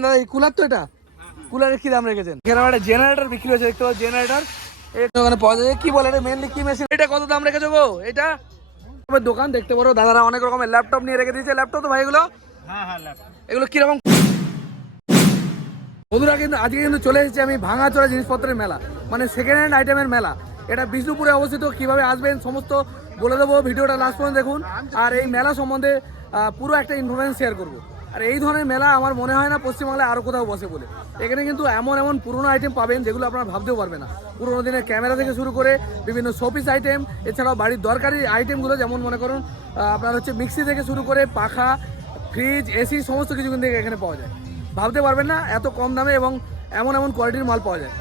রেখেছেন দাদা? এই কুলার তো এটা, কুলারের কি দাম রেখেছেন? এখানে একটা জেনারেটর বিক্রি হচ্ছে, দেখতে পাচ্ছ জেনারেটর ওখানে পাওয়া যায়। কি বলে এটা মেনলি কি মেশিন? এটা কত দাম রেখেছো গো? এটা দোকান দেখতে পারো দাদারা অনেক রকমের ল্যাপটপ নিয়ে রেখে দিয়েছে। ল্যাপটপ তো ভাই এগুলো? হ্যাঁ হ্যাঁ ল্যাপটপ। এগুলো কিরকম? বন্ধুরা কিন্তু আজকে কিন্তু চলে এসেছি আমি ভাঙাচোরা জিনিসপত্রের মেলা, মানে সেকেন্ড হ্যান্ড আইটেমের মেলা। এটা বিষ্ণুপুরে অবস্থিত। কিভাবে আসবেন সমস্ত বলে দেবো, ভিডিওটা লাস্ট পর্যন্ত দেখুন। আর এই মেলা সম্বন্ধে পুরো একটা ইনফরমেশন শেয়ার করবো। আর এই ধরনের মেলা আমার মনে হয় না পশ্চিমবাংলায় আরও কোথাও বসে বলে। এখানে কিন্তু এমন এমন পুরোনো আইটেম পাবেন যেগুলো আপনারা ভাবতেও পারবে না। পুরোনো দিনের ক্যামেরা থেকে শুরু করে বিভিন্ন শোপিস আইটেম, এছাড়াও বাড়ির দরকারি আইটেমগুলো, যেমন মনে করুন আপনার হচ্ছে মিক্সি থেকে শুরু করে পাখা, ফ্রিজ, এসি, সমস্ত কিছু কিন্তু এখানে পাওয়া যায়। ভাবতে পারবেন না এত কম দামে এবং এমন এমন কোয়ালিটির মাল পাওয়া যায়।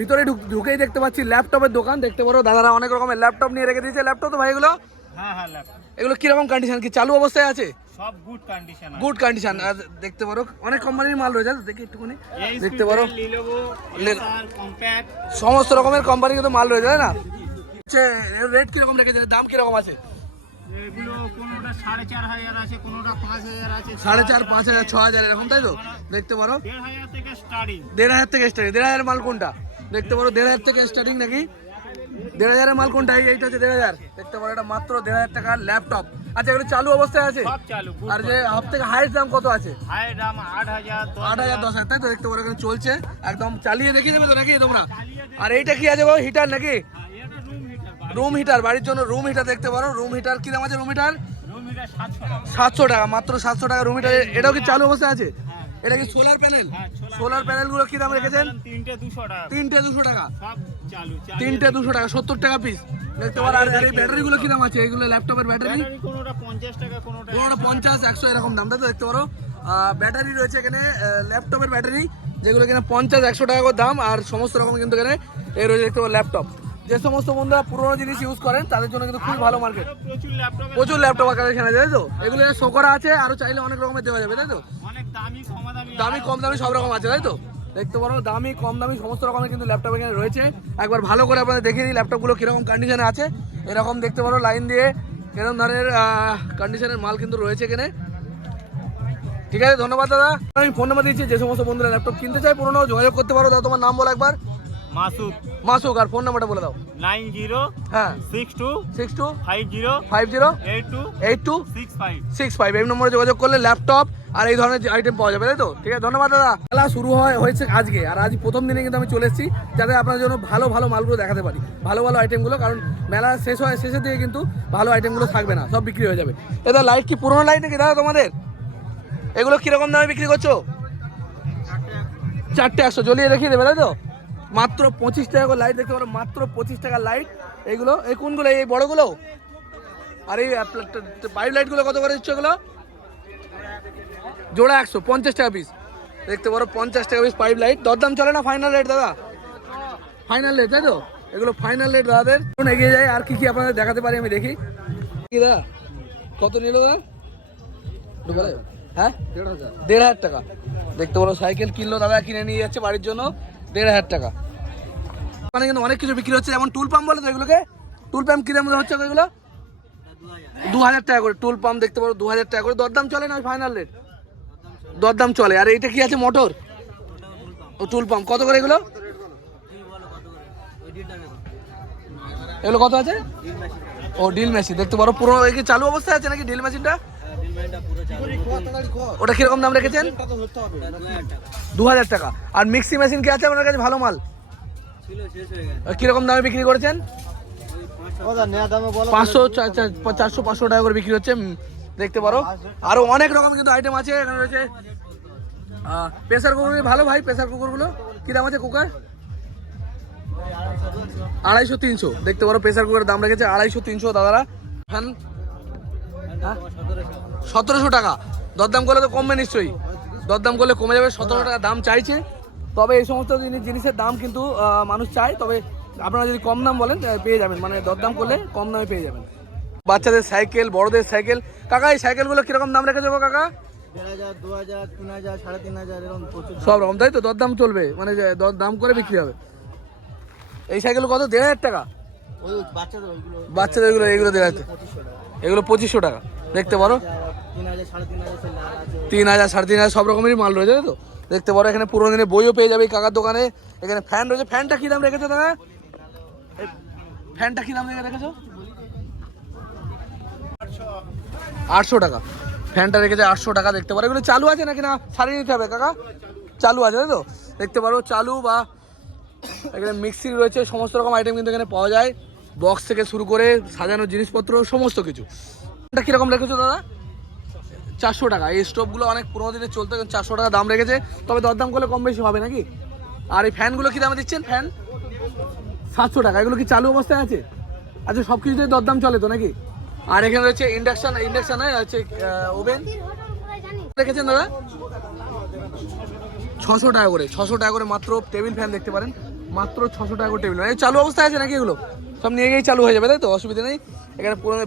ভিতরে ঢুকেই দেখতে পাচ্ছি ল্যাপটপের দোকান। দেখতে পারো দাদারা অনেক রকমের ল্যাপটপ নিয়ে রেখে দিয়েছে। ল্যাপটপ তো ভাই এগুলো? হ্যাঁ হ্যাঁ ল্যাপটপ। এগুলো কিরকম কন্ডিশন, কি চালু অবস্থায় আছে? সব গুড কন্ডিশন। Good condition. আর দেখতে পারো অনেক কোম্পানির মাল রয়েছে, দেখি একটুখানি দেখতে পারো। সমস্ত রকমের কোম্পানি কিন্তু মাল রয়েছে, তাই না? রেট কিরকম রেখেছে, দাম কিরকম আছে? এগুলো কোনোটা 4,500 আছে, কোনোটা 5,000 আছে, 4,500, 5,000, 6,000 এরকম, তাই তো? দেখতে পারো 1,500 থেকে স্টার্টিং। 1,500 থেকে স্টার্টিং। 1,500 মাল কোনটা? দেখতে পারো 1,500 থেকে স্টার্টিং নাকি? 1,500 মাল কোনটা? এইটা হচ্ছে 1,500। দেখতে পারো এটা মাত্র 1,500 টাকার ল্যাপটপ। আচ্ছা এগুলো চালু অবস্থায় আছে? সব চালু। আর যে সব থেকে হাইস্ট দাম কত আছে? হাই দাম 8,000, 10,000, 10,000, তাই তো? দেখতে পারো এখানে চলছে একদম। চালিয়ে দেখিয়ে দেবে তো নাকি তোমরা? আর এইটা কি আছে গো, হিটার নাকি? রুম হিটার, বাড়ির জন্য রুম হিটার। দেখতে পারো রুম হিটার কি দাম আছে? রুম হিটার 700 টাকা, মাত্র 700 টাকা রুম হিটার। এটাও কি চালু অবস্থায় আছে? এটা কি সোলার প্যানেল? সোলার প্যানেল গুলো কি দাম রেখেছেন? তিনটে 200 টাকা। তিনটে 200 টাকা, 70 টাকা পিস। দেখতে পারো। আর এই ব্যাটারি গুলো কি দাম আছে? এগুলো ল্যাপটপের ব্যাটারি কোনোটা 50 টাকা, কোনোটা 50, 100 এরকম দাম, তাই তো? দেখতে পারো ব্যাটারি রয়েছে এখানে, ল্যাপটপের ব্যাটারি, যেগুলো এখানে 50, 100 টাকা করে দাম। আর সমস্ত রকম কিন্তু এখানে এই রয়েছে। দেখতে পারো ল্যাপটপ, যে সমস্ত বন্ধুরা পুরোনো জিনিস ইউজ করেন তাদের জন্য কিন্তু খুব ভালো মার্কেট। প্রচুর ল্যাপটপ আকারে এখানে, তাই তো? এগুলো শো করা আছে, আরো চাইলে অনেক রকমের দেওয়া যাবে, তাই তো? দামি কম দামি সব রকম আছে, তাই তো? দেখতে পারো দামি কম দামি সমস্ত রকমের কিন্তু ল্যাপটপ এখানে রয়েছে। একবার ভালো করে আপনাদের দেখিয়ে দিই ল্যাপটপগুলো কীরকম কন্ডিশনে আছে। এরকম দেখতে পারো লাইন দিয়ে এরকম ধরনের কন্ডিশনের মাল কিন্তু রয়েছে এখানে। ঠিক আছে, ধন্যবাদ দাদা। আমি ফোন নাম্বার দিচ্ছি, যে সমস্ত বন্ধুরা ল্যাপটপ কিনতে চাই পুরোনো যোগাযোগ করতে পারো। দাদা তোমার নাম বলো একবার। মাসুক। আর ফোন নাম্বারটা বলে দাও। 90 হ্যাঁ 62 50 8265। এই নম্বরে যোগাযোগ করলে ল্যাপটপ আর এই ধরনের আইটেম পাওয়া যাবে, তাই তো? ঠিক আছে, ধন্যবাদ দাদা। মেলা শুরু হয়েছে আজকে, আর আজ প্রথম দিনে কিন্তু আমি চলে এসেছি যাতে আপনার জন্য ভালো ভালো মালগুলো দেখাতে পারি, ভালো ভালো আইটেমগুলো। কারণ মেলা শেষের দিকে কিন্তু ভালো আইটেমগুলো থাকবে না, সব বিক্রি হয়ে যাবে। এটা লাইট কি পুরোনো লাইট নাকি দাদা তোমাদের? এগুলো কিরকম দামে বিক্রি করছো? 4টে 100 জ্বলিয়ে দেখিয়ে দেবে, তাই তো? মাত্র 25 টাকা করে লাইট। দেখতে পারো মাত্র 25 টাকার লাইট। এইগুলো এই কোনগুলো? এই বড়গুলো? আর এই পাইপ লাইটগুলো কত করে দিচ্ছ? এগুলো জোড়া 150 টাকা পিস। দেখতে পারো 50 টাকা পিস পাইপ লাইট। দরদাম চলে না? ফাইনাল রেট দাদা? ফাইনাল রেট, তাই তো? এগুলো ফাইনাল রেট দাদাদের। এগিয়ে যায় আর কি কি আপনাদের দেখাতে পারি আমি, দেখি। কি দাদা কত নিল দাদা? হ্যাঁ 1,500 টাকা। দেখতে পারো সাইকেল কিনলো দাদা, কিনে নিয়ে যাচ্ছে বাড়ির জন্য 1,500 টাকা। মানে কিন্তু অনেক কিছু বিক্রি হচ্ছে, যেমন টুল পাম্প বলে তো এগুলোকে। টুল পাম্প কি দাম হচ্ছে এগুলো? 2,000 টাকা করে টুল পাম্প। দেখতে পারো 2,000 টাকা করে। দরদাম চলে না? ফাইনাল রেট দরদাম চলে। আর এইটা কি আছে? মোটর ও টুল পাম্প কত করে এগুলো? এগুলো কত আছে? ও ড্রিল মেশিন। দেখতে পারো পুরো কি চালু অবস্থায় আছে নাকি ড্রিল মেশিনটা? ওটা কিরকম দাম রেখেছেন? 2,000 টাকা। আর মিক্সি মেশিন কি আছে আপনার কাছে? ভালো মাল কিরকম দামে বিক্রি করেছেন? 500, 400, 500 টাকা করে বিক্রি হচ্ছে। দেখতে পারো আরো অনেক রকম কিন্তু আইটেম আছে এখানে রয়েছে। প্রেসার কুকার ভালো ভাই, প্রেসার কুকারগুলো কি দাম আছে? কুকার 250, 300। দেখতে পারো প্রেসার কুকারের দাম রেখেছে 250, 300 দাদারা। ফ্যান 1,700 টাকা। দরদাম করলে তো কমবে নিশ্চয়ই? দরদাম করলে কমে যাবে। 1,700 টাকা দাম চাইছে। তবে এই সমস্ত জিনিসের দাম কিন্তু মানুষ চায়, তবে আপনারা যদি কম দাম বলেন পেয়ে যাবেন, মানে দরদাম করলে কম দামে পেয়ে যাবেন। বাচ্চাদের সাইকেল, বড়দের সাইকেল। কাকা এই সাইকেলগুলো কিরকম দাম রেখেছে গো কাকা? 1,000, 2,000, 3,000, 3,500 এরকম সব রকম, তাই তো? দরদাম চলবে, মানে দাম করে বিক্রি হবে। এই সাইকেল কত? 1,500 টাকা। বাচ্চাদের এগুলো 1,500, এগুলো 2,500 টাকা। দেখতে পারো 3000 3500 সে লাল আছে 3000 3500 সব রকমেরই মাল রয়েছে, তাই তো? দেখতে পারো এখানে পুরোনো দিনের বইও পেয়ে যাবে এই কাকার দোকানে। এখানে ফ্যান রয়েছে, ফ্যানটা কি দাম রেখেছো দাদা? এই ফ্যানটা কি দাম রেখেছো? 800 টাকা ফ্যানটা রেখেছে, 800 টাকা। দেখতে পারো এগুলো চালু আছে নাকি না সারিয়ে নিতে হবে কাকা? চালু আছে, তাই তো? দেখতে পারো চালু বা এখানে মিক্সি রয়েছে, সমস্ত রকম আইটেম কিন্তু এখানে পাওয়া যায়, বক্স থেকে শুরু করে সাজানোর জিনিসপত্র সমস্ত কিছু। এটা কীরকম রেখেছো দাদা? 400 টাকা। এই স্টোভগুলো অনেক পুরোনো দিনে চলতো, 400 টাকা দাম রেখেছে, তবে দরদাম করলে কম বেশি হবে নাকি? আর এই ফ্যানগুলো কী দামে দিচ্ছেন? ফ্যান 700 টাকা। এগুলো কি চালু অবস্থায় আছে? আচ্ছা, সব কিছুতেই দরদাম চলে তো নাকি? আর এখানে রয়েছে ইন্ডাকশন হচ্ছে ওভেন রেখেছেন দাদা 600 টাকা করে। 600 টাকা করে মাত্র টেবিল ফ্যান দেখতে পারেন, মাত্র 600 টাকা করে টেবিল ফ্যান। চালু অবস্থায় আছে নাকি? এগুলো সব নিয়ে গিয়েই চালু হয়ে যাবে, তাই তো? অসুবিধা নেই। এখানে পুরোনো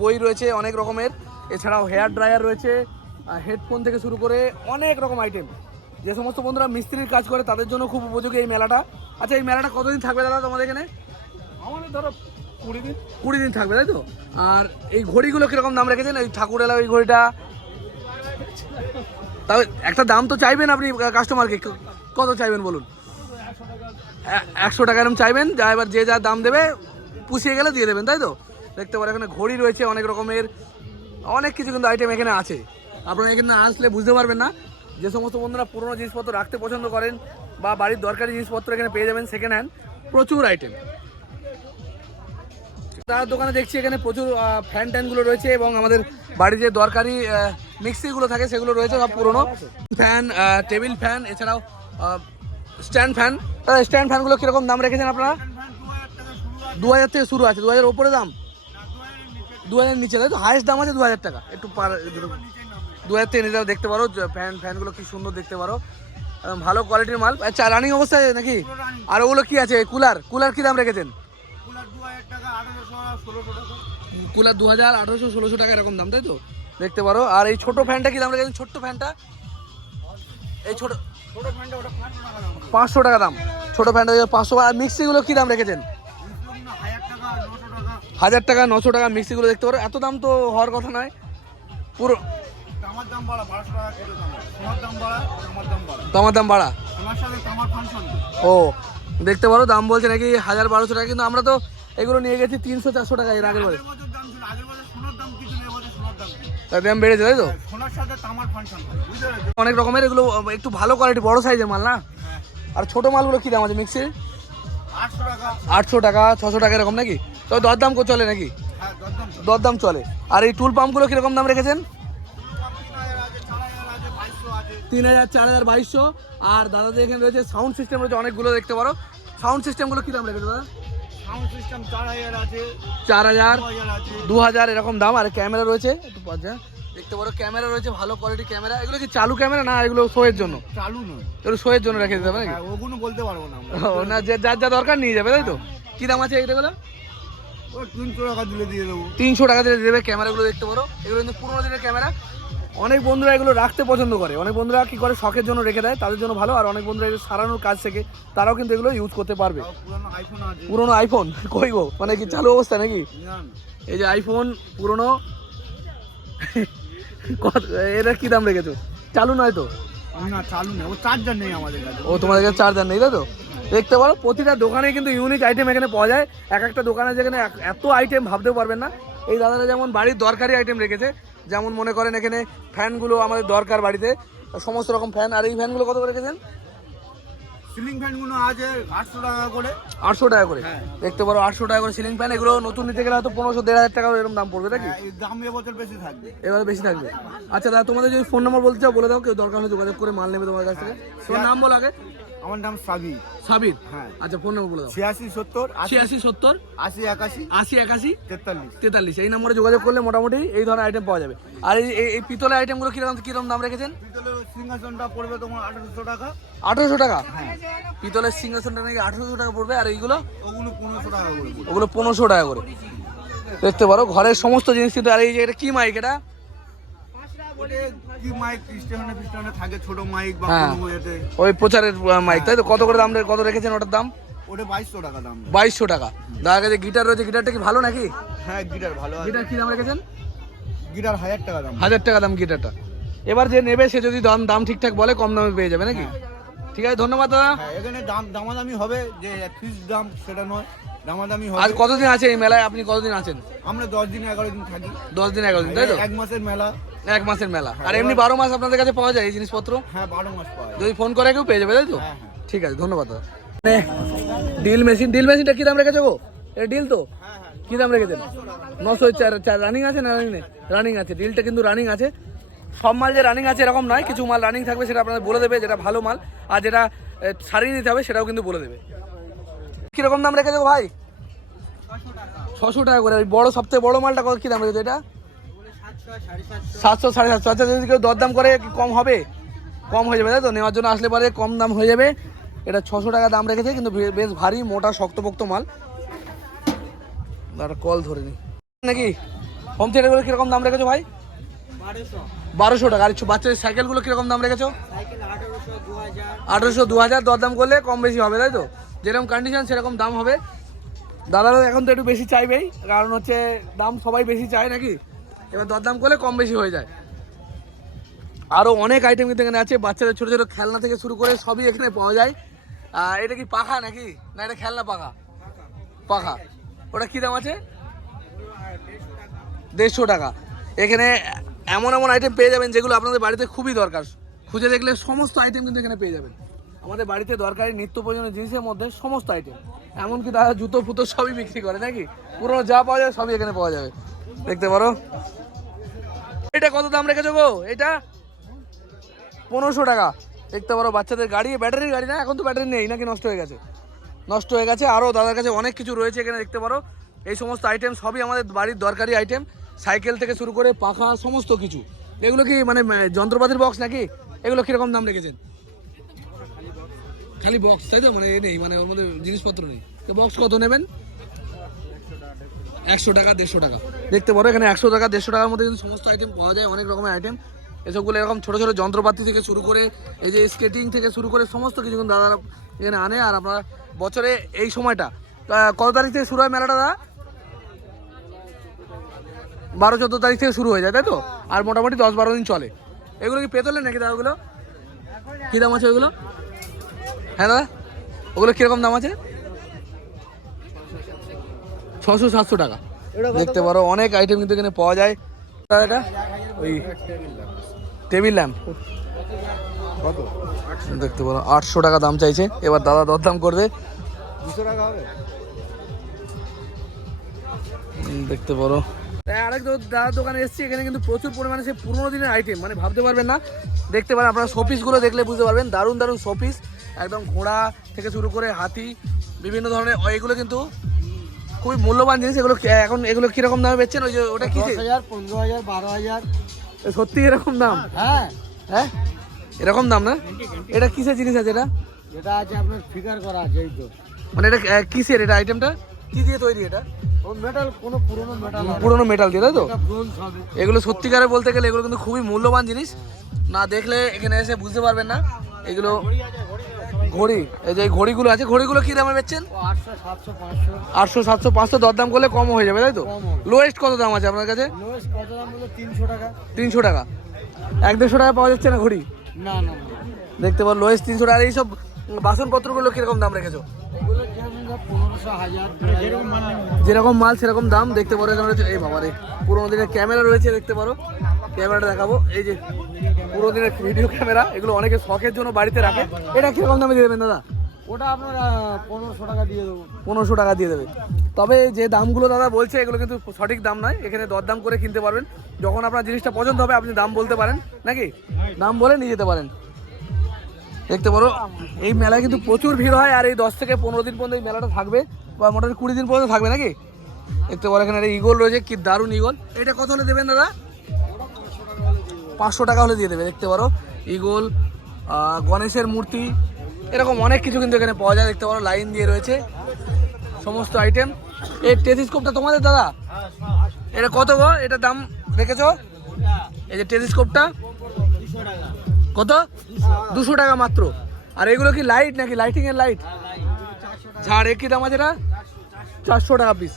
বই রয়েছে অনেক রকমের, এছাড়াও হেয়ার ড্রায়ার রয়েছে, হেডফোন থেকে শুরু করে অনেক রকম আইটেম। যে সমস্ত বন্ধুরা মিস্ত্রির কাজ করে তাদের জন্য খুব উপযোগী এই মেলাটা। আচ্ছা, এই মেলাটা কতদিন থাকবে দাদা তোমাদের এখানে? আমাদের ধরো 20 দিন থাকবে, তাই তো? আর এই ঘড়িগুলো কিরকম দাম রেখেছেন? এই ঠাকুরেলা ওই ঘড়িটা, তাও একটা দাম তো চাইবেন আপনি কাস্টমারকে, কত চাইবেন বলুন? 100 টাকা এরকম চাইবেন, যা এবার যে যা দাম দেবে পুষিয়ে গেলে দিয়ে দেবেন, তাই তো? দেখতে পারেন এখানে ঘড়ি রয়েছে অনেক রকমের, অনেক কিছু কিন্তু আইটেম এখানে আছে। আপনারা এখানে আসলে বুঝতে পারবেন না। যে সমস্ত বন্ধুরা পুরোনো জিনিসপত্র রাখতে পছন্দ করেন বা বাড়ির দরকারি জিনিসপত্র এখানে পেয়ে যাবেন সেকেন্ড হ্যান্ড, প্রচুর আইটেম। তার দোকানে দেখছি এখানে প্রচুর ফ্যান ট্যানগুলো রয়েছে এবং আমাদের বাড়ির যে দরকারি মিক্সিগুলো থাকে সেগুলো রয়েছে, সব পুরোনো ফ্যান, টেবিল ফ্যান, এছাড়াও স্ট্যান্ড ফ্যান। স্ট্যান্ড ফ্যানগুলো কীরকম দাম রেখেছেন আপনারা? 2000 থেকে শুরু আছে। 2000 ওপরে দাম? 2000 নিচে, তাই তো? হাইয়েস্ট দাম আছে 2000 টাকা। একটু 2000 থেকে নিতে দেখতে পারো। ফ্যানগুলো কি সুন্দর দেখতে পারো, ভালো কোয়ালিটির মাল। আচ্ছা, রানিং অবস্থায় নাকি? আর ওগুলো কি আছে? কুলার কি দাম রেখেছেন? কুলার 2000, 1800, 1600 টাকা এরকম দাম, তাই তো? দেখতে পারো। আর এই ছোট ফ্যানটা কি দাম রেখেছেন? ছোট্ট ফ্যানটা, এই ছোট 500 টাকা দাম। ছোট ফ্যানটা 500। আর মিক্সিগুলো কি দাম রেখেছেন? 1000 টাকা, 900 টাকা মিক্সিগুলো দেখতে পারো। এত দাম তো হওয়ার কথা নয়। পুরো তামার দাম বাড়া। ও, দেখতে পারো দাম বলছে নাকি 1000-1200 টাকা, কিন্তু আমরা তো এগুলো নিয়ে গেছি 300-400 টাকা এর আগের বারে। দাম বেড়েছে, তাই তো? অনেক রকমের এগুলো একটু ভালো কোয়ালিটি, বড় সাইজের মাল না? আর ছোট মালগুলো কি দাম আছে মিক্সির? 800 টাকা, 600 টাকা এরকম নাকি? তো দরদাম চলে নাকি? দরদাম চলে। আর এই টুল পাম্পগুলো কিরকম দাম রেখেছেন? 3000, 4000, 2200। আর দাদাদের এখানে রয়েছে সাউন্ড সিস্টেম রয়েছে অনেকগুলো, দেখতে পারো। সাউন্ড সিস্টেমগুলো কি দাম রেখেছে দাদা? 4000, 2000 এরকম দাম। আর ক্যামেরা রয়েছে একটু দেখতে পারো, ক্যামেরা রয়েছে ভালো কোয়ালিটি ক্যামেরা। এগুলো কি চালু ক্যামেরা না এগুলো শোয়ের জন্য? চালু নয়, এগুলো শোয়ের জন্য রেখে দিতে হবে নাকি? ওগুলো বলতে পারবো না না, যার যা দরকার নিয়ে যাবে, তাই তো? কি দাম আছে এইটাগুলো? 300 টাকা দিলে দিয়ে দেবো। 300 টাকা দিলে দেবে। ক্যামেরাগুলো দেখতে পারো, এগুলো কিন্তু পুরোনো দিনের ক্যামেরা। অনেক বন্ধুরা এগুলো রাখতে পছন্দ করে, অনেক বন্ধুরা কি করে শখের জন্য রেখে দেয়, তাদের জন্য ভালো। আর অনেক বন্ধুরা এগুলো সারানোর কাজ থেকে তারাও কিন্তু এগুলো ইউজ করতে পারবে। পুরোনো আইফোন কই গো, মানে কি চালু অবস্থা নাকি? এই যে আইফোন পুরোনো, এটা কি দাম রেখেছো? চালু নয় তো? না, চালু নেই, ও চার্জার নেই আমাদের কাছে। ও, তোমাদের কাছে চার্জার নেই, তাই তো? দেখতে পারো প্রতিটা দোকানে কিন্তু ইউনিক আইটেম এখানে পাওয়া যায়। এক একটা দোকানে যেখানে এত আইটেম ভাবতেও পারবেন না। এই দাদারা যেমন বাড়ির দরকারি আইটেম রেখেছে, যেমন মনে করেন এখানে ফ্যানগুলো আমাদের দরকার বাড়িতে, সমস্ত রকম ফ্যান। আর এই ফ্যানগুলো কত করে রেখেছেন? সিলিং ফ্যানগুলো আছে 800 টাকা করে। 800 টাকা করে। দেখতে পারো 800 টাকা করে সিলিং ফ্যান। এগুলো নতুন নিতে গেলে হয়তো 1500-1500 টাকা এরকম দাম পড়বে নাকি? দাম এবছর বেশি থাকবে। এবারে বেশি থাকবে। আচ্ছা দাদা, তোমাদের যদি ফোন নাম্বার বলতে চাও বলে দাও, কেউ দরকার হলে যোগাযোগ করে মাল নেবে তোমার কাছ থেকে। তোমার নাম বলো আগে। আমার নাম সাবির। সাবির? হ্যাঁ। আচ্ছা, ফোন নাম্বার বলে দাও। 8670 8670 80 81 80 81 43। 43। এই নম্বরে যোগাযোগ করলে মোটামুটি এই ধরনের আইটেম পাওয়া যাবে। আর এই পিতলের আইটেমগুলো কিরকম দাম রেখেছেন? পিতলের সিংহাসনটা পড়বে তোমার 1800 টাকা। 1800 টাকা? হ্যাঁ। পিতলের সিংহাসনটা নাকি 1800 টাকা পড়বে। আর এইগুলো? ওগুলো 1500 টাকা করে। ওগুলো 1500 টাকা করে। দেখতে পারো ঘরের সমস্ত জিনিস কিন্তু। আর এই যে এটা কি মাইক? এটা কি মাইক? স্টেশনে থাকে ছোট মাইক বা কোনো এতে, ওই প্রচারের মাইক, তাই তো? কত করে দাম, কত রেখেছেন ওটার দাম? ওটা 2200 টাকা দাম। 2200 টাকা। দাদার কাছে গিটার রয়েছে, গিটারটা কি ভালো নাকি? হ্যাঁ, গিটার ভালো আছে। গিটার কি দাম রেখেছেন? গিটার 1000 টাকা দাম। 1000 টাকা দাম গিটারটা। এবার যে নেবে সে যদি দাম ঠিকঠাক বলে কম দামে পেয়ে যাবে নাকি? ঠিক আছে, ধন্যবাদ দাদা। হ্যাঁ, এখানে দামাদামি হবে, যে ফিক্স দাম সেটা নয়, দামাদামি হবে। আজ কতদিন আছে এই মেলায়, আপনি কতদিন আছেন? আমরা 10 দিন 11 দিন থাকি। 10 দিন 11 দিন, তাই তো? 1 মাসের মেলা। 1 মাসের মেলা। আর এমনি 12 মাস আপনাদের কাছে পাওয়া যায় এই জিনিসপত্র? হ্যাঁ, 12 মাস পাওয়া যায়। যদি ফোন করে কেউ পেয়ে যাবে, তাই তো? হ্যাঁ, হ্যাঁ। ঠিক আছে, ধন্যবাদ দাদা। ডিল মেশিনটা কি দাম রেখেছো গো? এটা ডিল তো? হ্যাঁ, হ্যাঁ। কি দাম রেখেছেন? 904 রানিং আছে না? রানিং আছে, ডিলটা কিন্তু রানিং আছে। সব মাল যে রানিং আছে এরকম নয়, কিছু মাল রানিং থাকবে সেটা আপনাদের বলে দেবে, যেটা ভালো মাল, আর যেটা সারিয়ে নিতে হবে সেটাও কিন্তু বলে দেবে। কিরকম দাম রেখেছো ভাই? 600 টাকা করে। ওই বড়, সবথেকে বড় মালটা কত, কি দাম রেখেছো এটা? 700 750। আচ্ছা, যদি কেউ দরদাম করে কি কম হবে? কম হয়ে যাবে, তাই তো? নেওয়ার জন্য আসলে পরে কম দাম হয়ে যাবে। এটা 600 টাকা দাম রেখেছে, কিন্তু বেশ ভারী, মোটা, শক্তপোক্ত মাল। একটা কল ধরে নি নাকি। হোম থিয়েটারগুলো কিরকম দাম রেখেছো ভাই? 1200 টাকা। আর বাচ্চাদের সাইকেলগুলো কিরকম দাম রেখেছো? 1800 2000। দরদাম করলে কম বেশি হবে, তাই তো? যেরকম কন্ডিশন সেরকম দাম হবে। দাদারা এখন তো একটু বেশি চাইবেই, কারণ হচ্ছে দাম সবাই বেশি চায় নাকি। এবার দরদাম করলে কম বেশি হয়ে যায়। আরও অনেক আইটেম কিন্তু এখানে আছে, বাচ্চাদের ছোটো ছোটো খেলনা থেকে শুরু করে সবই এখানে পাওয়া যায়। এটা কি পাখা নাকি, না এটা খেলনা পাখা? পাখা। ওটা কী দাম আছে? 150 টাকা। এখানে এমন এমন আইটেম পেয়ে যাবেন যেগুলো আপনাদের বাড়িতে খুবই দরকার। খুঁজে দেখলে সমস্ত আইটেম কিন্তু এখানে পেয়ে যাবেন। আমাদের বাড়িতে দরকারি নিত্য প্রয়োজনীয় জিনিসের মধ্যে সমস্ত আইটেম, এমনকি তারা জুতো ফুতো সবই বিক্রি করে নাকি। পুরো যা পাওয়া যায় সবই এখানে পাওয়া যাবে, দেখতে পারো। এটা কত দাম রেখেছো গো? এটা 1500 টাকা। দেখতে পারো, বাচ্চাদের গাড়ি, ব্যাটারির গাড়ি না? এখন তো ব্যাটারি নেই নাকি, নষ্ট হয়ে গেছে? নষ্ট হয়ে গেছে। আরও দাদার কাছে অনেক কিছু রয়েছে এখানে, দেখতে পারো। এই সমস্ত আইটেম সবই আমাদের বাড়ির দরকারি আইটেম, সাইকেল থেকে শুরু করে পাখা, সমস্ত কিছু। এগুলো কি মানে যন্ত্রপাতির বক্স নাকি? এগুলো কীরকম দাম রেখেছেন? খালি বক্স, তাই তো? মানে এ নেই, মানে ওর মধ্যে জিনিসপত্র নেই। তো বক্স কত নেবেন? 100 টাকা 150 টাকা। দেখতে পারো এখানে 100 টাকা 150 টাকার মধ্যে কিন্তু সমস্ত আইটেম পাওয়া যায়, অনেক রকমের আইটেম। এসবগুলো এরকম ছোটো ছোটো যন্ত্রপাতি থেকে শুরু করে, এই যে স্কেটিং থেকে শুরু করে সমস্ত কিছু কিন্তু দাদারা এখানে আনে। আর আপনারা বছরে এই সময়টা কত তারিখ থেকে শুরু হয় মেলাটা দাদা? 12-14 তারিখ থেকে শুরু হয়ে যায়, তাই তো? আর মোটামুটি 10-12 দিন চলে। এগুলো কি পেতলের নাকি দাদা? ওগুলো কী দাম আছে ওইগুলো? হ্যাঁ দাদা, ওগুলো কীরকম দাম আছে? 600-700 টাকা। দেখতে পারো অনেক আইটেম কিন্তু এখানে পাওয়া যায়। এটা ওই টেবিল ল্যাম্প কত? দেখতে পারো 800 টাকা দাম চাইছে। এবার দাদা দরদাম করবে। 200 টাকা হবে। দেখতে পারো আরেক দাদার দোকানে এসেছি, এখানে কিন্তু প্রচুর পরিমাণে সে পুরোনো দিনের আইটেম, মানে ভাবতে পারবেন না। দেখতে পারেন আপনারা, শোপিসগুলো দেখলে বুঝতে পারবেন, দারুণ দারুণ শোপিস, একদম ঘোড়া থেকে শুরু করে হাতি, বিভিন্ন ধরনের। এগুলো কিন্তু খুবই মূল্যবান জিনিস। এগুলো এখন এগুলো কিরকম দামে বেচছেন? ওই যে ওটা কি, 10,000 15,000 12,000। সত্যি এরকম দাম? হ্যাঁ, হ্যাঁ, এরকম দাম না? এটা কিসের জিনিস আছে এটা? এটা আছে আপনার ফিগার করা আছে, এই তো। মানে এটা কিসের, এটা আইটেমটা কি দিয়ে তৈরি? এটা ও মেটাল, কোনো পুরনো মেটাল, পুরোনো মেটাল দিয়ে, তাই তো? এটা ব্রোঞ্জ হবে। এগুলো সত্যিকারে বলতে গেলে এগুলো কিন্তু খুবই মূল্যবান জিনিস, না দেখলে এখানে এসে বুঝতে পারবেন না। এগুলো ঘড়ি, এই যে ঘড়িগুলো আছে, ঘড়িগুলো কি দামে বেচছেন? 800 700 500। 800 700 500। দরদাম করলে কম হয়ে যাবে, তাই তো? লোয়েস্ট কত দাম আছে আপনার কাছে? লোয়েস্ট কত দাম বলে 300 টাকা। 300 টাকা। 1-150 টাকা পাওয়া যাচ্ছে না ঘড়ি? না না, দেখতে পারো লোয়েস্ট 300 টাকা। এইসব বাসনপত্রগুলো কিরকম দাম রেখেছো? এগুলো যেমন 1500 1000 যেরকম মাল নেবেন। যেরকম মাল সেরকম দাম। দেখতে পারো এখানে রয়েছে, এই বাবা রে, পুরোনো দিনের ক্যামেরা রয়েছে, দেখতে পারো। ক্যামেরাটা দেখাবো, এই যে পুরোনো দিনের ভিডিও ক্যামেরা, এগুলো অনেকে শখের জন্য বাড়িতে রাখে। এটা কিরকম দামে দিয়ে দেবেন দাদা? ওটা আপনার 1500 টাকা দিয়ে দেবো। 1500 টাকা দিয়ে দেবে। তবে যে দামগুলো দাদা বলছে এগুলো কিন্তু সঠিক দাম নয়, এখানে দরদাম করে কিনতে পারবেন। যখন আপনার জিনিসটা পছন্দ হবে আপনি দাম বলতে পারেন নাকি, দাম বলে নিয়ে যেতে পারেন। দেখতে পারো এই মেলায় কিন্তু প্রচুর ভিড় হয়, আর এই 10 থেকে 15 দিন পর্যন্ত এই মেলাটা থাকবে, বা মোটামুটি 20 দিন পর্যন্ত থাকবে নাকি। দেখতে পারো এখানে একটা ইগল রয়েছে, কি দারুণ ইগল। এটা কত হলে দেবেন দাদা? 500 টাকা হলে দিয়ে দেবে। দেখতে পারো ইগল, গণেশের মূর্তি, এরকম অনেক কিছু কিন্তু এখানে পাওয়া যায়। দেখতে পারো লাইন দিয়ে রয়েছে সমস্ত আইটেম। এই টেলিস্কোপটা তোমাদের দাদা? এটা কত গো? এটা দাম রেখেছো? এই যে টেলিস্কোপটা কত? 200 টাকা মাত্র। আর এগুলো কি লাইট নাকি, লাইটিং এর লাইট? ঝাড়, এ কি দাম আছে এটা? 400 টাকা পিস।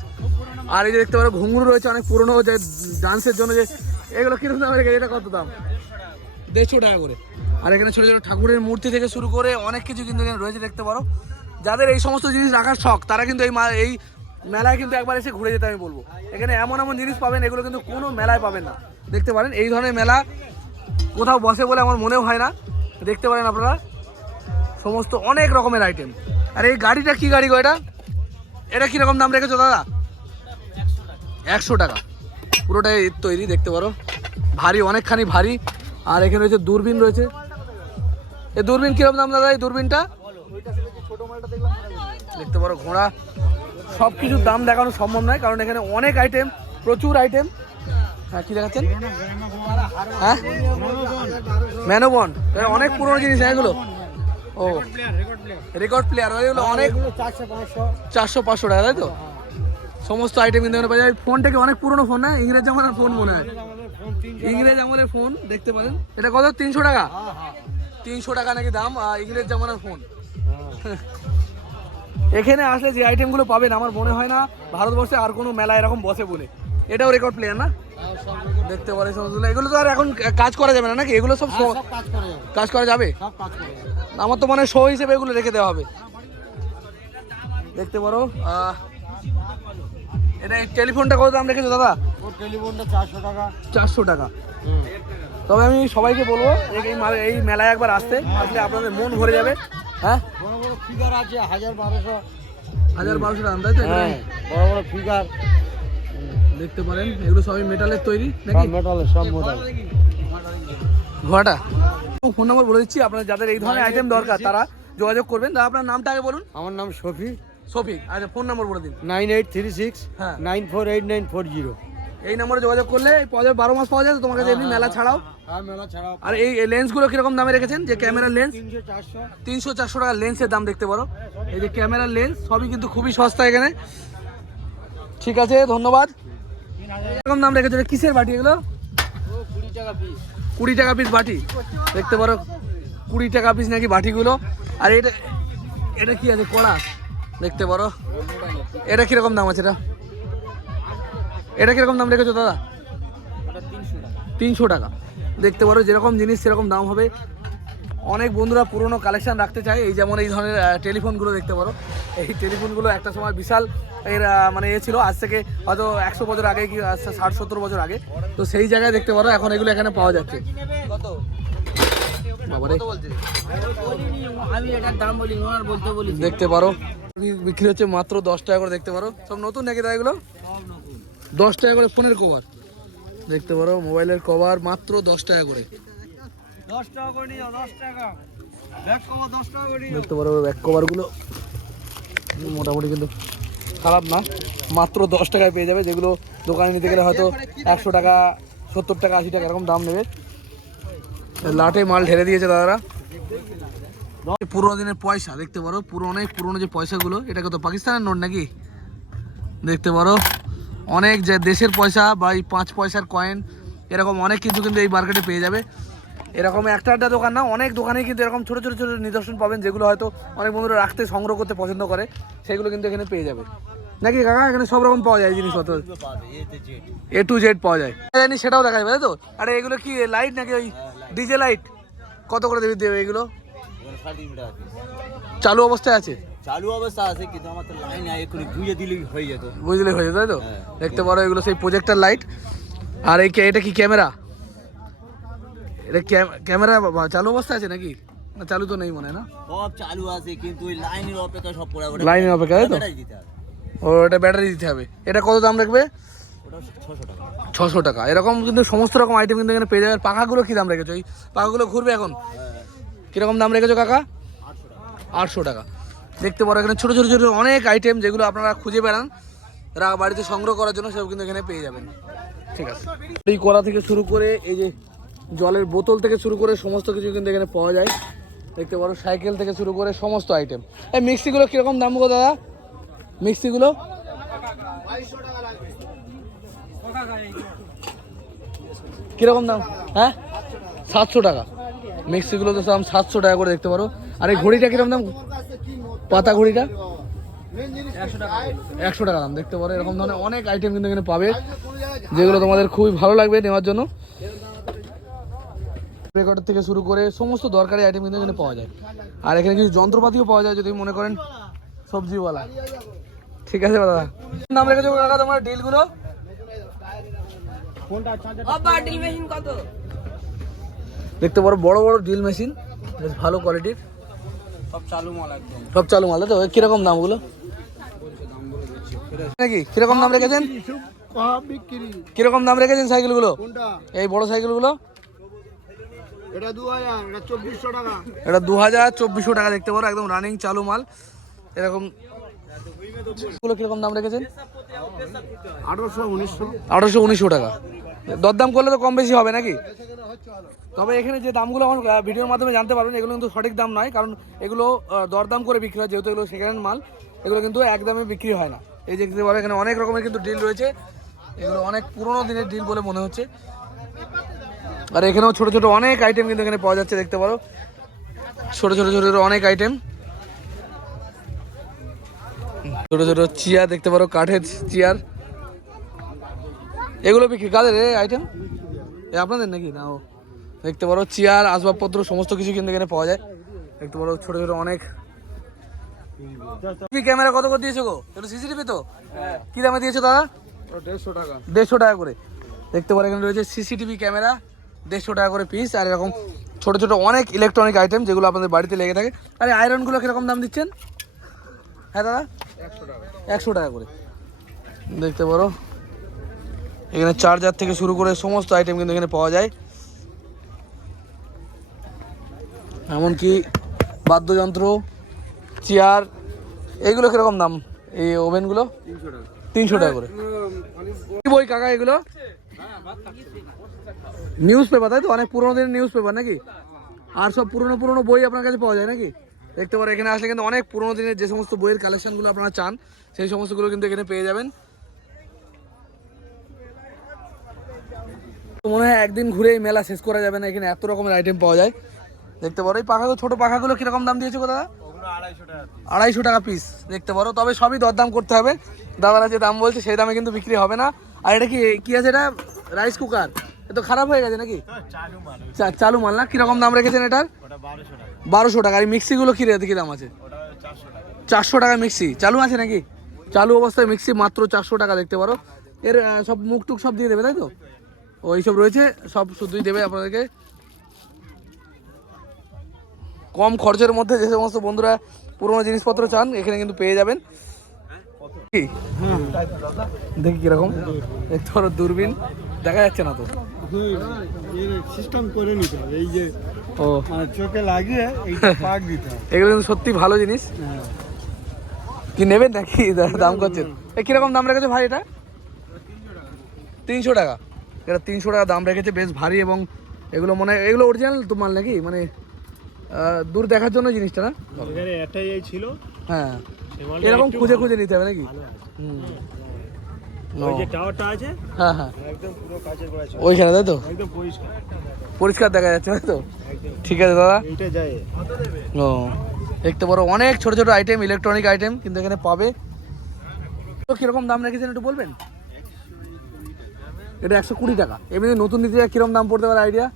আর এই যে দেখতে পারো ঘুঙুর রয়েছে, অনেক পুরনো, যে ডান্সের জন্য যে এগুলো কিরকম দাম রেখেছে? এটা কত দাম? 150 টাকা করে। আর এখানে ছোটো ছোটো ঠাকুরের মূর্তি থেকে শুরু করে অনেক কিছু কিন্তু এখানে রয়েছে দেখতে পারো। যাদের এই সমস্ত জিনিস রাখার শখ তারা কিন্তু এই মেলায় কিন্তু একবার এসে ঘুরে যেতে আমি বলবো। এখানে এমন এমন জিনিস পাবেন এগুলো কিন্তু কোনো মেলায় পাবেন না। দেখতে পারেন এই ধরনের মেলা কোথাও বসে বলে আমার মনেও হয় না। দেখতে পারেন আপনারা সমস্ত অনেক রকমের আইটেম। আর এই গাড়িটা কি গাড়ি গো? এটা কীরকম দাম রেখেছো দাদা? 100 টাকা। পুরোটাই তৈরি দেখতে পারো, ভারী, অনেকখানি ভারী। আর এখানে রয়েছে দূরবীন রয়েছে। এই দূরবীন কিরকম দাম দাদা? এই দূরবীনটা দেখতে পারো, ঘোড়া, সব কিছুর দাম দেখানো সম্ভব নয় কারণ এখানে অনেক আইটেম, প্রচুর আইটেম। হ্যাঁ, কি দেখাচ্ছেন? হ্যাঁ, ম্যানোবন, অনেক পুরোনো জিনিস এগুলো। ও, রেকর্ড প্লেয়ার, এগুলো অনেক 400-500 টাকা, তাই তো? সমস্ত আইটেম কিন্তু এখানে পাওয়া যায়। ফোনটা কি অনেক পুরোনো ফোন না? ইংরেজ আমলের ফোন মনে হয়, ইংরেজ আমলের ফোন দেখতে পারেন। এটা কত? 300 টাকা। 300 টাকা নাকি দাম ইংরেজ জামানার ফোন। এখানে আসলে যে আইটেমগুলো পাবেন আমার মনে হয় না ভারতবর্ষে আর কোনো মেলা এরকম বসে বলে। এটাও রেকর্ড প্লেয়ার না? দেখতে পারে সমস্ত। এগুলো তো আর এখন কাজ করা যাবে না নাকি? এগুলো সব কাজ করা যাবে? আমার তো মনে হয় শো হিসেবে এগুলো রেখে দেওয়া হবে। দেখতে পারো এটা এই টেলিফোনটা কত দাম রেখেছো দাদা? টেলিফোনটা 400 টাকা। 400 টাকা। তবে আমি সবাইকে বলবো এই মেলায় একবার আসলে আপনাদের মন ভরে যাবে। হ্যাঁ, বড় বড় ফিগার আছে 1000-1200 টাকা, তাই তো? বড় বড় ফিগার দেখতে পারেন এগুলো সবই মেটালের তৈরি নাকি? মেটালের সব মেটাল। ঘোড়াটা ফোন নম্বর বলে দিচ্ছি, আপনার যাদের এই ধরনের আইটেম দরকার তারা যোগাযোগ করবেন। দাদা আপনার নামটা আগে বলুন। আমার নাম শফিক। আচ্ছা, ফোন নম্বর বলে দিন। 9836 হ্যাঁ 948940। এই নম্বরে যোগাযোগ করলে পাওয়া যাবে, 12 মাস পাওয়া যায় তো তোমার কাছে এমনি মেলা ছাড়াও। মেলা ছাড়াও। আর এই লেন্সগুলো কিরকম দামে রেখেছেন? যে ক্যামেরার লেন্স 300-400 300-400 টাকা লেন্সের দাম দেখতে পারো। এই যে ক্যামেরার লেন্স সবই কিন্তু খুবই সস্তা এখানে। ঠিক আছে, ধন্যবাদ। এরকম দাম রেখেছো? কিসের বাটি এগুলো? 20 টাকা পিস। 20 টাকা পিস বাটি দেখতে পারো, 20 টাকা পিস নাকি বাটিগুলো। আর এটা কি আছে? কড়া দেখতে পারো। এটা কিরকম দাম আছে? এটা কিরকম দাম রেখেছো দাদা? 300 টাকা। দেখতে পারো যেরকম জিনিস সেরকম দাম হবে। অনেক বন্ধুরা পুরনো কালেকশন রাখতে চায়, এই যেমন এই ধরনের টেলিফোনগুলো দেখতে পারো। এই টেলিফোনগুলো একটা সময় বিশাল এর মানে ছিল, আজ থেকে হয়তো 100 বছর আগে কি 60-70 বছর আগে। তো সেই জায়গায় দেখতে পারো এখন এগুলো এখানে পাওয়া যাচ্ছে। দেখতে পারো বিক্রি হচ্ছে মাত্র 10 টাকা করে। দেখতে পারো সব নতুন নাকি দাদা এগুলো? 10 টাকা করে ফোনের কভার দেখতে পারো, মোবাইলের কভার মাত্র 10 টাকা করে। 10 টাকা করে নিও, 10 টাকা। ব্যাক কভার 10 টাকা করে নিও। দেখতে পারো ব্যাক কভারগুলো মোটামুটি কিন্তু খারাপ না, মাত্র 10 টাকায় পেয়ে যাবে। যেগুলো দোকানে নিতে গেলে হয়তো 100 টাকা, 70 টাকা, 80 টাকা এরকম দাম নেবে। লাটে মাল ঢেলে দিয়েছে দাদারা। পুরোনো দিনের পয়সা দেখতে পারো, অনেক পুরোনো যে পয়সাগুলো, এটা কত পাকিস্তানের নোট নাকি? দেখতে পারো অনেক যে দেশের পয়সা বা এই 5 পয়সার কয়েন এরকম অনেক কিছু কিন্তু এই মার্কেটে পেয়ে যাবে। এরকম একটা দোকান না, অনেক দোকানেই কিন্তু এরকম ছোটো ছোটো নিদর্শন পাবেন যেগুলো হয়তো অনেক বন্ধুরা রাখতে সংগ্রহ করতে পছন্দ করে, সেগুলো কিন্তু এখানে পেয়ে যাবে নাকি কাকা? এখানে সব রকম পাওয়া যায় জিনিসপত্র, A to Z পাওয়া যায়। জানি সেটাও দেখা যাবে তাই তো? আরে এগুলো কি লাইট নাকি ওই ডিজে লাইট? কত করে দেবে এগুলো? চালু অবস্থায় আছে? চালু অবস্থা আছে কিন্তু আমার তো লাইন নাই, একটু বুঝে দিলেই হয়ে যেত। বুঝলে হয়ে যেত তাই তো? দেখতে পারো এগুলো সেই প্রজেক্টর লাইট। আর এটা কি ক্যামেরা? এটা ক্যামেরা চালু অবস্থা আছে নাকি? না চালু তো নেই মনে হয় না? সব চালু আছে কিন্তু ওই লাইনের অপেক্ষা সব পড়ে। লাইনের অপেক্ষা তাই তো? ও, এটা ব্যাটারি দিতে হবে। এটা কত দাম রাখবে? ওটা 600 টাকা। 600 টাকা। এরকম কিন্তু সমস্ত রকম আইটেম কিন্তু এখানে পেয়ে যাবে। পাখাগুলো কি দাম রেখেছো? এই পাখাগুলো ঘুরবে এখন কিরকম দাম রেখেছো কাকা? 800 টাকা। দেখতে পারো এখানে ছোটো ছোটো ছোটো অনেক আইটেম যেগুলো আপনারা খুঁজে বেড়ান বাড়িতে সংগ্রহ করার জন্য, সেসব কিন্তু এখানে পেয়ে যাবেন। ঠিক আছে, এই কড়া থেকে শুরু করে এই যে জলের বোতল থেকে শুরু করে সমস্ত কিছু কিন্তু এখানে পাওয়া যায়। দেখতে পারো সাইকেল থেকে শুরু করে সমস্ত আইটেম। এই মিক্সিগুলো কীরকম দাম গো দাদা? মিক্সিগুলো কীরকম দাম? হ্যাঁ 700 টাকা। মিক্সিগুলো তো দাম 700 টাকা করে দেখতে পারো। আর এই ঘড়িটা কীরকম দাম? পাতা ঘড়িটা 100 টাকা দাম দেখতে পারো। এরকম ধরনের অনেক আইটেম কিন্তু এখানে পাবে। যেগুলো তোমাদের খুবই ভালো লাগবে নেওয়ার জন্য। রেকর্ডার থেকে শুরু করে সমস্ত দরকারি আইটেম কিন্তু এখানে পাওয়া যায়। আর এখানে কিছু যন্ত্রপাতিও পাওয়া যায় যদি মনে করেন সবজিওয়ালা। ঠিক আছে দাদা, নাম রেখেছো কাকা তোমার ডিলগুলো? দেখতে পারো বড় বড় ড্রিল মেশিন, বেশ ভালো কোয়ালিটির, সব চালু মাল একদম, সব চালু মাল। তো কিরকম দামগুলো নাকি কিরকম দাম রেখেছেন? কিরকম দাম রেখেছেন সাইকেলগুলো? এই বড় সাইকেলগুলো এটা 2000, এটা 2400 টাকা। এটা 2400 টাকা। দেখতে পারো একদম রানিং চালু মাল। এরকম গুলো কিরকম দাম রেখেছেন? 1800-1900 টাকা। দরদাম করলে তো কম বেশি হবে নাকি? তবে এখানে যে দামগুলো আমার ভিডিওর মাধ্যমে জানতে পারবেন, এগুলো কিন্তু সঠিক দাম নয়, কারণ এগুলো দরদাম করে বিক্রি হয়, যেহেতু এগুলো সেকেন্ড হ্যান্ড মাল। এগুলো কিন্তু একদমে বিক্রি হয় না। এই যে দেখতে পারো এখানে অনেক রকমের কিন্তু ডিল রয়েছে, এগুলো অনেক পুরোনো দিনের ডিল বলে মনে হচ্ছে। আর এখানেও ছোট ছোট অনেক আইটেম কিন্তু এখানে পাওয়া যাচ্ছে। দেখতে পারো ছোট ছোট ছোট অনেক আইটেম, ছোট ছোট চেয়ার দেখতে পারো, কাঠের চেয়ার। এগুলো বিক্রি কাদের আইটেম? আপনাদের নাকি? না, ও দেখতে পারো চেয়ার, আসবাবপত্র সমস্ত কিছু কিন্তু এখানে পাওয়া যায়। দেখতে পারো ছোট ছোট অনেক। ক্যামেরা কত করে দিয়েছো গো? এটা সিসিটিভি তো? কি দামে দিয়েছো দাদা? 150 টাকা। 150 টাকা করে। দেখতে পারো এখানে রয়েছে সিসিটিভি ক্যামেরা, 150 টাকা করে পিস। আর এরকম ছোট ছোট অনেক ইলেকট্রনিক আইটেম যেগুলো আপনাদের বাড়িতে লেগে থাকে। আর এই আয়রনগুলো কিরকম দাম দিচ্ছেন? হ্যাঁ দাদা, 100 টাকা করে। দেখতে পারো এখানে চার্জার থেকে শুরু করে সমস্ত আইটেম কিন্তু এখানে পাওয়া যায়। এমনকি বাদ্যযন্ত্র, চেয়ার, এইগুলো কিরকম দাম? এই ওভেনগুলো 300 টাকা করে। কি বই কাকা এগুলো? নিউজ পেপার, তাই তো? অনেক পুরোনো দিনের নিউজ পেপার নাকি? আর সব পুরোনো পুরোনো বই আপনার কাছে পাওয়া যায় নাকি? দেখতে পারো এখানে আসলে কিন্তু অনেক পুরোনো দিনের যে সমস্ত বইয়ের কালেকশনগুলো আপনারা চান, সেই সমস্তগুলো কিন্তু এখানে পেয়ে যাবেন। মনে হয় একদিন ঘুরে এই মেলা শেষ করা যাবে না, এখানে এত রকমের আইটেম পাওয়া যায়। দেখতে পারো এই পাখাগুলো, ছোট পাখাগুলো কিরকম দাম দিয়েছো দাদা? 250 টাকা পিস। দেখতে পারো, তবে সবই দরদাম করতে হবে। দাদারা যে দাম বলছে সেই দামে কিন্তু বিক্রি হবে না। আর এটা কি আছে? এটা রাইস কুকার, এটা তো খারাপ হয়ে গেছে নাকি? চালু মাল না? কিরকম দাম রেখেছেন এটার? 1200 টাকা। আর মিক্সিগুলো কি রেট, কি দাম আছে? 400 টাকা মিক্সি। চালু আছে নাকি? চালু অবস্থায় মিক্সি মাত্র 400 টাকা। দেখতে পারো এর সব মুখ টুক সব দিয়ে দেবে, তাই তো? ওই সব রয়েছে, সব শুধুই দেবে আপনাদেরকে। কম খরচের মধ্যে যে সমস্ত বন্ধুরা পুরোনো জিনিসপত্র চান এখানে কিন্তু পেয়ে যাবেন। দেখি কিরকম। দেখতে পারো দূরবীন, দেখা যাচ্ছে না তো, সিস্টেম করে নিতে হবে, এই যে ও চোখে লাগিয়ে পাক দিতে হবে। এগুলো কিন্তু সত্যি ভালো জিনিস। কি নেবেন নাকি? দাম করছেন? কিরকম দাম রেখেছে ভাই এটা? 300 টাকা। এটা 300 টাকা দাম রেখেছে, বেশ ভারী। এবং এগুলো মনে হয় এগুলো অরিজিনাল তো মাল নাকি? মানে দূর দেখার জন্য জিনিসটা না? এটাই ছিল। হ্যাঁ, এরকম খুঁজে খুঁজে নিতে হবে নাকি? ওই যে টাওয়ারটা আছে, হ্যাঁ হ্যাঁ, একদম পুরো কাচের গোড়া ছিল, ওইখানে, তাই তো? একদম পরিষ্কার পরিষ্কার দেখা যাচ্ছে, তাই তো? ঠিক আছে দাদা। এইটা যায়। ও দেখতে পারো অনেক ছোট ছোট আইটেম, ইলেকট্রনিক আইটেম কিন্তু এখানে পাবে। তো কিরকম দাম রেখেছেন একটু বলবেন? এটা 120 টাকা। এমনি নতুন নিতে কিরকম দাম পড়তে পারে আইডিয়া?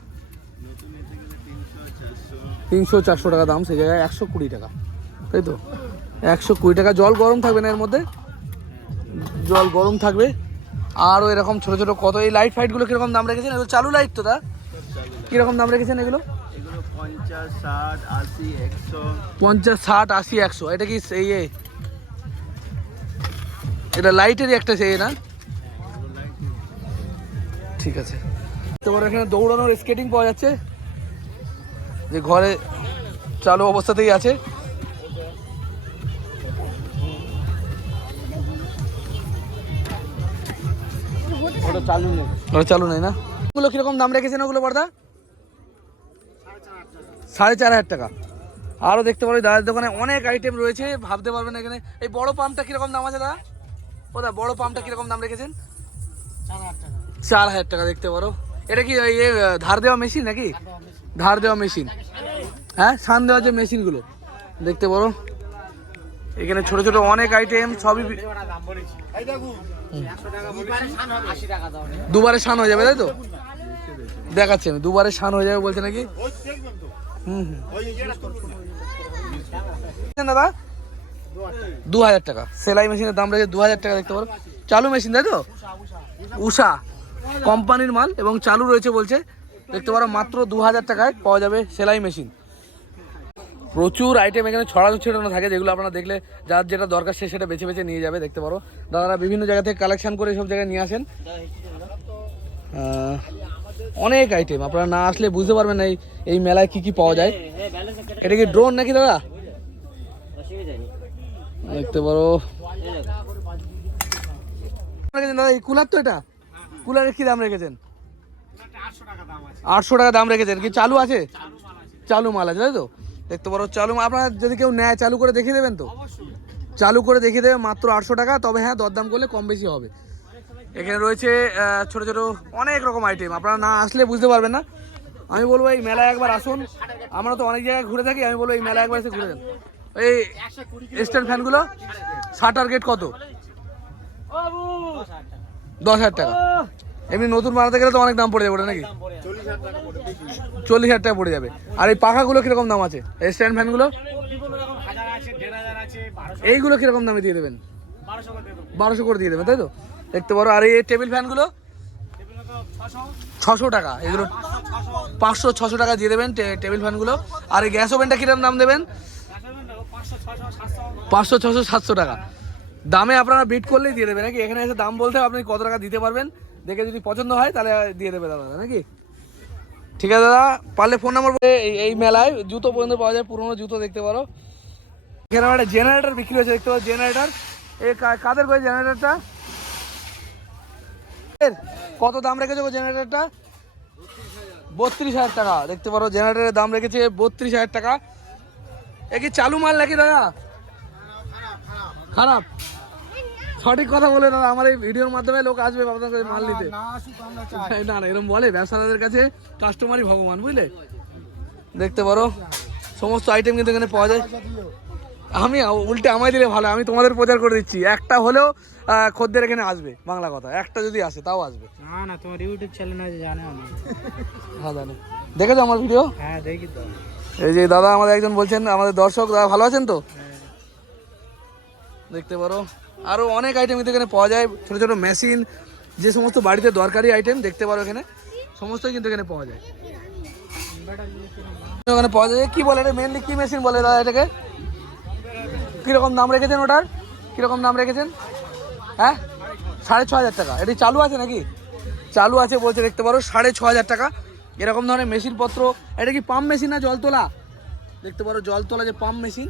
300-400 টাকা দাম, সেই জায়গায় 120 টাকা, তাই তো? 120 টাকা। জল গরম থাকবে না এর মধ্যে? জল গরম থাকবে। আরও এরকম ছোট ছোট কত। এই লাইট ফাইটগুলো কিরকম দাম রেখেছেন? এগুলো চালু লাইট তো? দা কিরকম দাম রেখেছেন এগুলো? 50, 60, 80, 100। 50, 60, 80, 100। এটা কি সেই এটা লাইটেরই একটা সেই না? ঠিক আছে। তোমার এখানে দৌড়ানোর স্কেটিং পাওয়া যাচ্ছে, যে ঘরে চালু অবস্থাতেই আছে। ওটা চালু নেই। ওটা চালু নেই না? ওগুলো কিরকম দাম রেখেছেন ওগুলো বড়দা? 4500 টাকা। আরও দেখতে পারো দাদার দোকানে অনেক আইটেম রয়েছে, ভাবতে পারবেন এখানে। এই বড় পাম্পটা কিরকম দাম আছে দাদা? ওদা বড় পাম্পটা কিরকম দাম রেখেছেন? 4000 টাকা। দেখতে পারো এটা কি ধার দেওয়া মেশিন নাকি? ধার দেওয়া মেশিন, হ্যাঁ, সান দেওয়ার যে মেশিনগুলো। দেখতে পারো এখানে ছোট ছোট অনেক আইটেম সবই দুবারে শান হয়ে যাবে, তাই তো? দেখাচ্ছি আমি, দুবারে শান হয়ে যাবে বলছে নাকি। দাদা 2000 টাকা সেলাই মেশিনের দাম রয়েছে 2000 টাকা। দেখতে পারো চালু মেশিন, তাই তো? উষা কোম্পানির মাল এবং চালু রয়েছে বলছে। দেখতে পারো মাত্র 2000 টাকায় পাওয়া যাবে সেলাই মেশিন। প্রচুর আইটেম এখানে ছড়ানো ছিটানো থাকে, যেগুলো আপনারা দেখলে যার যেটা দরকার সে সেটা বেছে বেছে নিয়ে যাবে। দেখতে পারো দাদারা বিভিন্ন জায়গা থেকে কালেকশন করে সব জায়গায় নিয়ে আসেন। অনেক আইটেম, আপনারা না আসলে বুঝতে পারবেন না এই মেলায় কি কি পাওয়া যায়। এটা কি ড্রোন নাকি দাদা? দেখতে পারো দাদা এই কুলার, তো এটা কুলারের কি দাম রেখেছেন? 800 টাকা দাম রেখেছেন। কি চালু আছে? চালু মাল আছে, তাই তো? দেখতে পারো চালু, আপনারা যদি কেউ নেয় চালু করে দেখিয়ে দেবেন তো? চালু করে দেখিয়ে দেবে মাত্র 800 টাকা। তবে হ্যাঁ, দরদাম করলে কম বেশি হবে। এখানে রয়েছে ছোট ছোট অনেক রকম আইটেম, আপনারা না আসলে বুঝতে পারবেন না। আমি বলবো এই মেলায় একবার আসুন। আমরা তো অনেক জায়গায় ঘুরে থাকি, আমি বলবো এই মেলায় একবার এসে ঘুরে যান। এই স্ট্যান্ড ফ্যানগুলো শাটার গেট কত? 10,000 টাকা। এমনি নতুন বানাতে গেলে তো অনেক দাম পড়ে যাবে নাকি? 40,000 টাকা পড়ে যাবে। আর এই পাখাগুলো কিরকম দাম আছে? স্ট্যান্ড ফ্যানগুলো এইগুলো কিরকম দামে দিয়ে দেবেন? 1200 করে দিয়ে দেবেন, তাই তো? দেখতে পারো। আর এই টেবিল ফ্যানগুলো 600 টাকা। এগুলো 500-600 টাকা দিয়ে দেবেন টেবিল ফ্যানগুলো। আর এই গ্যাস ওভেনটা কিরকম দাম দেবেন? 500-600-700 টাকা দামে আপনারা বিট করলেই দিয়ে দেবে নাকি? এখানে এসে দাম বলতে হবে, আপনি কত টাকা দিতে পারবেন দেখে যদি পছন্দ হয় তাহলে দিয়ে দেবে দাদা নাকি? ঠিক আছে দাদা, পারলে ফোন নাম্বার। এই মেলায় জুতো পর্যন্ত পাওয়া যায়, পুরোনো জুতো দেখতে পারো। এখানে একটা জেনারেটর বিক্রি হচ্ছে, দেখতে পারো জেনারেটর। এই কাদের করে জেনারেটরটা? কত দাম রেখেছে গো জেনারেটরটা? 32,000 টাকা। দেখতে পারো জেনারেটরের দাম রেখেছে 32,000 টাকা। এ কি চালু মাল নাকি দাদা? খারাপ? সঠিক কথা বলে দাদা, আমার এই ভিডিওর মাধ্যমে লোক আসবে আপনার কাছে মাল নিতে। না না, এরকম বলে ব্যবসাদারদের কাছে কাস্টমারই ভগবান, বুঝলে? দেখতে পারো সমস্ত আইটেম কিন্তু এখানে পাওয়া যায়। আমি উল্টে আমায় দিলে ভালো, আমি তোমাদের প্রচার করে দিচ্ছি। একটা হলেও খদ্দের এখানে আসবে, বাংলা কথা, একটা যদি আসে তাও আসবে। না না, তোমার ইউটিউব চ্যানেল আছে জানো আমি। হ্যাঁ জানি, দেখেছো আমার ভিডিও? হ্যাঁ দেখি তো। এই যে দাদা আমাদের একজন বলছেন, আমাদের দর্শক দাদা ভালো আছেন তো? দেখতে পারো আরও অনেক আইটেম কিন্তু এখানে পাওয়া যায়। ছোটো ছোটো মেশিন, যে সমস্ত বাড়িতে দরকারি আইটেম দেখতে পারো এখানে সমস্তই কিন্তু এখানে পাওয়া যায়। ওখানে পাওয়া যায় কি বলে এটা, মেনলি কি মেশিন বলে দাদা এটাকে? কীরকম দাম রেখেছেন ওটার? কীরকম দাম রেখেছেন? হ্যাঁ 6,500 টাকা। এটি চালু আছে নাকি? চালু আছে বলছে। দেখতে পারো 6,500 টাকা এরকম ধরনের মেশিনপত্র। এটা কি পাম্প মেশিন না জল তোলা? দেখতে পারো জল তোলা যে পাম্প মেশিন,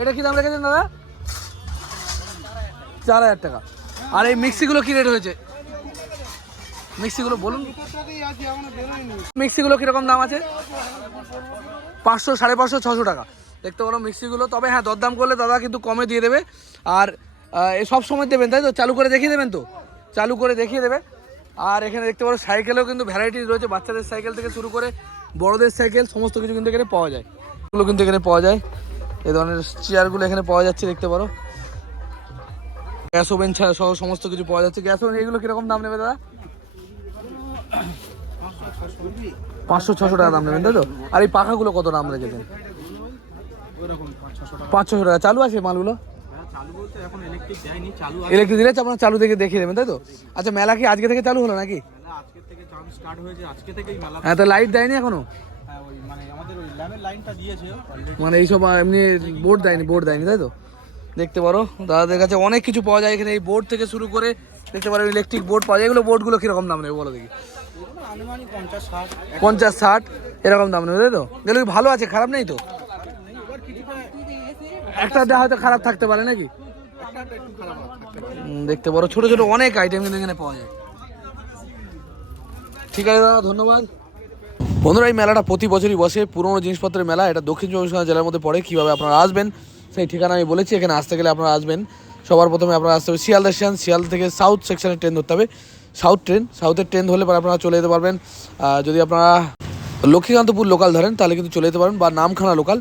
এটা কি দাম রেখেছেন দাদা? 4,000 টাকা। আর এই মিক্সিগুলো কি রেট হয়েছে? মিক্সিগুলো বলুন, মিক্সিগুলো কীরকম দাম আছে? 500, 550, 600 টাকা। দেখতে পারো মিক্সিগুলো। তবে হ্যাঁ, দরদাম করলে দাদা কিন্তু কমে দিয়ে দেবে। আর সব সময় দেবেন, তাই তো? চালু করে দেখিয়ে দেবেন তো? চালু করে দেখিয়ে দেবে। আর এখানে দেখতে পারো সাইকেলেও কিন্তু ভ্যারাইটিস রয়েছে, বাচ্চাদের সাইকেল থেকে শুরু করে বড়দের সাইকেল সমস্ত কিছু কিন্তু এখানে পাওয়া যায়। এগুলো কিন্তু এখানে পাওয়া যায়, এই ধরনের চেয়ারগুলো এখানে পাওয়া যাচ্ছে। দেখতে পারো গ্যাস ওভেন সহ সমস্ত কিছু পাওয়া যাচ্ছে। গ্যাস ওভেন এগুলো কীরকম দাম নেবে দাদা? 500-600 টাকা দাম নেবেন, তাই তো? আর এই পাখাগুলো কত দাম রেখেছেন? 500-600 টাকা। চালু আছে মালগুলো? ইলেকট্রিক দিলে আপনার চালু থেকে দেখিয়ে দেবেন, তাই তো? আচ্ছা, মেলা কি আজকে থেকে চালু হলো নাকি? হ্যাঁ, তো লাইট দেয়নি এখনো? মানে এইসব এমনি বোর্ড দেয়নি, তাই তো? দেখতে পারো দাদাদের কাছে অনেক কিছু পাওয়া যায় এখানে। এই বোর্ড থেকে শুরু করে দেখতে পারো ইলেকট্রিক বোর্ড পাওয়া যায়। এগুলো বোর্ডগুলো কীরকম দাম নেবে বলো দেখি? 50-60 এরকম দাম নেবে, তাই তো? এগুলো কি ভালো আছে, খারাপ নেই তো? একটা হয়তো খারাপ থাকতে পারে নাকি? দেখতে পারো ছোট ছোট অনেক আইটেম কিন্তু এখানে পাওয়া যায়। ঠিক আছে দাদা, ধন্যবাদ। বন্ধুরা, এই মেলাটা প্রতি বছরই বসে, পুরোনো জিনিসপত্রের মেলা। এটা দক্ষিণ চব্বিশ পরগনা জেলার মধ্যে পড়ে। কীভাবে আপনারা আসবেন সেই ঠিকানা আমি বলেছি। এখানে আসতে গেলে আপনারা আসবেন, সবার প্রথমে আপনারা আসতে হবে শিয়ালদা স্টেশন। শিয়ালদা থেকে সাউথ সেকশনের ট্রেন ধরতে হবে, সাউথের ট্রেন ধরলে পরে আপনারা চলে যেতে পারবেন। যদি আপনারা লক্ষ্মীকান্তপুর লোকাল ধরেন তাহলে কিন্তু চলে যেতে পারবেন, বা নামখানা লোকাল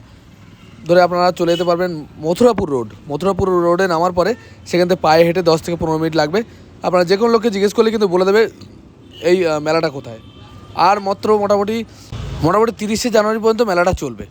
ধরে আপনারা চলে যেতে পারবেন মথুরাপুর রোডে নামার পরে সেখান থেকে পায়ে হেঁটে 10 থেকে 15 মিনিট লাগবে। আপনারা যে কোনো লোককে জিজ্ঞেস করলে কিন্তু বলে দেবে এই মেলাটা কোথায়। আর মোটামুটি 30শে জানুয়ারি পর্যন্ত মেলাটা চলবে।